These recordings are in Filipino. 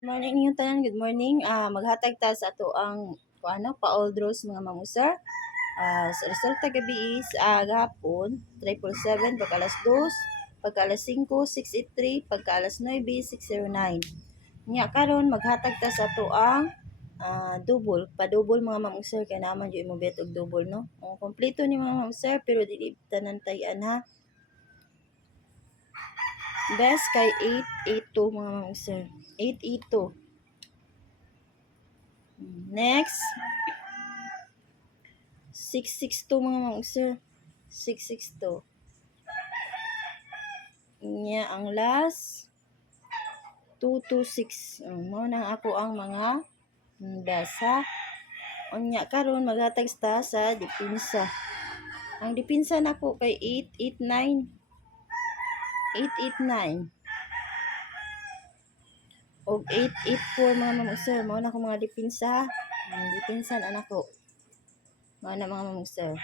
Morning inyong tanan, good morning. Maghatag ta sa ato ang pa-oldros mga mamusar. Sa resulta gabi is gahapon 777 pagka alas 2, pagka alas 5 683, pagka alas 9 609. Nya karon maghatag ta sa ato ang double, pa-double mga mamusar kay naman jud mo bet og double no. Kompleto ni mga mamusar pero dili tanan tay-an ha. Best kay 882 mga mamusar. 882. Next, 662 mga mausir. 662. Nya ang last, 226. Mo na ako ang mga dasa. Unya karon maghatag ta sa dipinsa. Ang dipinsa nako kay 889. 889. Og 884 mga mamusir. Mo na ako mga dipinsa. Dipinsa na nako. Mo na mga mamusir.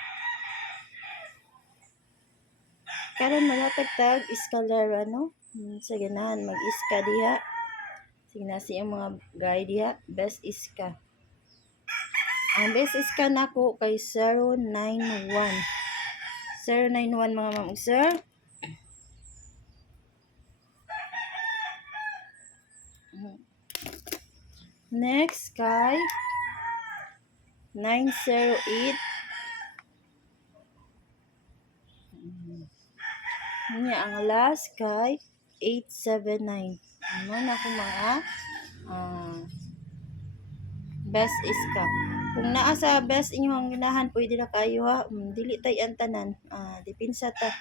Karon maghatag eskalera no. Sa ganahan mag-iska diha. Sige na siyang mga guide diha. Best iska. Ang best iska nako kay 091. 091 mga ma'am sir. Next kay 908. Nya ang last kay 879. Ano na ako mga best iska. Kung naa sa best inyong ginahan, pwede na kayo ha. Dili tay ang tanan. Dipinsa ta.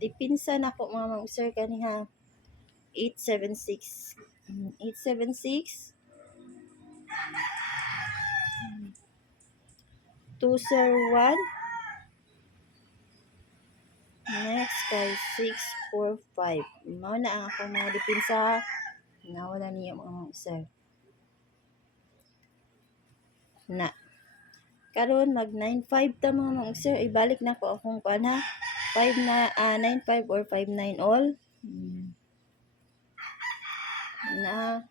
Dipinsa na po mga mag-sir kaniha. 876. 876. 201. Next kay 645. Mao na ang akong mga dipinsa. Nawala niya mga mag-sir. Na. Karon mag 95 ta mga mag-sir. Ibalik na ko akong pana. 95 or 59 all. Na.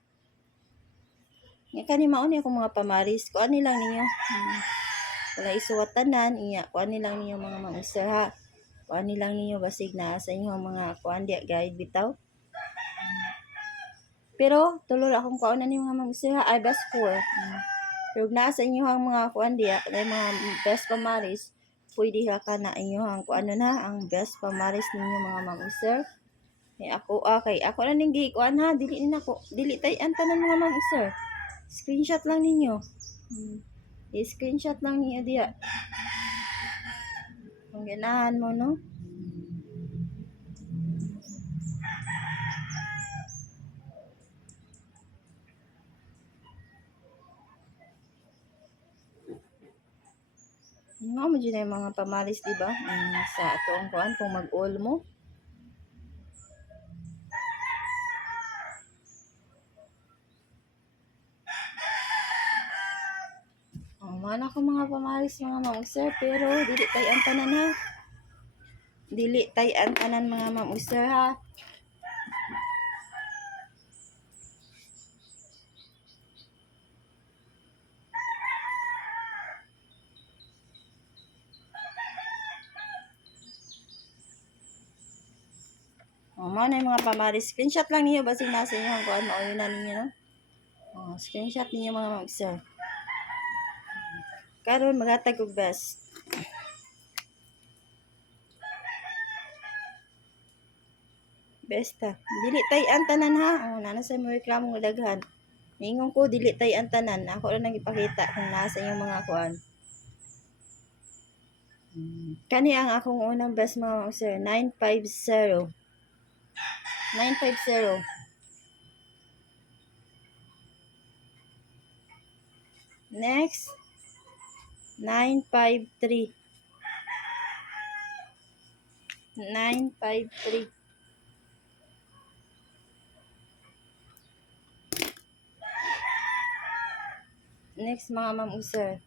Nga kani mauni ako mga pamaris. Kuan ni lang ninyo. Wala isuwatanan. Iya. Kuan ni lang ninyo mga mag-sir ha. Kuan ni lang ninyo basig na sa inyo mga kuan dia guide bitaw. Pero tulol akong kuan na ni mga mag-sir ha. Ay best 4. Pero nasa inyo ang mga kuan dia, mga best pamaris, pwede ha ka na inyo ang kuan na ang best pamaris ninyo mga mag-sir. Kay ako na ning kuan ha, dili tay ang tanan mga mag-sir. Screenshot lang ninyo. I-screenshot lang niyo dia. Kung ganahan mo no. Mga mo dyan mga pamaris, diba? Sa atong kuan kung mag-all mo. Mana ko mga pamaris mga mag-sir, pero dili tay ang tanan ha. Dili tay ang tanan mga mag-sir ha. Mao na yung mga pamaris. Screenshot lang niyo basig nasa inyo ang kuan mao yun na ninyo no. Screenshot niyo mga mag-sir. Karon maghatag og best. Besta. Dili tay ang tanan ha. Nana sa mo reklamo nga daghan. Ningon ko dili tay ang tanan. Ako ra nang ipakita kung nasa inyong mga kuan. Kani ang akong unang best mga sir. 950. 950. Next. 953. 953. Next mga ma'am sir.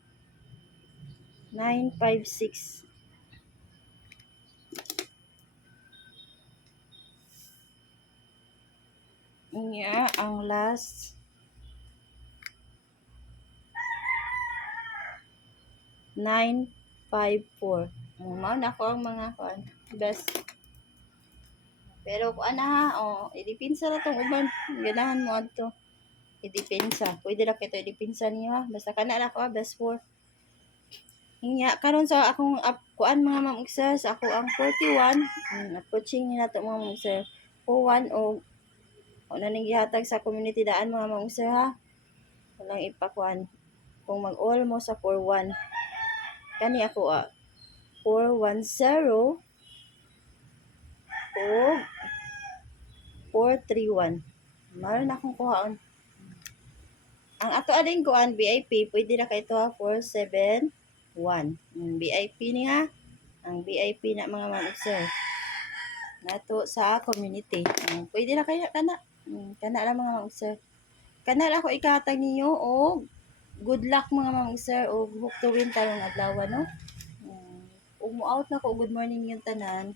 956. Nya ang last 954. Mao na ko ang mga kuan best. Pero kuan na ha, idipinsa na tong uban. Ganahan mo adto. Idipinsa. Pwede ra kay to idipinsa niyo ha. Basta kana na ko best 4. Nya karon sa akong kuan mga mamugsa sa ako ang 41. Approaching ni nato mga mamugsa. 41 o na ning gihatag sa community daan mga mamugsa ha. Walang ipakuan. Kung mag-all mo sa 41. Kani ako 410 o 431. Maro na akong kuhaon. Ang ato ading kuan VIP pwede na kay to 471. VIP ni ha. Ang VIP na mga mamugsa. Nato sa community. Pwede na kaya kana. Kana lang mga mamugsa. Kana lang ako ikahatag ninyo o good luck mga mamugsa o hope to win tarong adlaw no. Ug mo out na ko good morning yung tanan.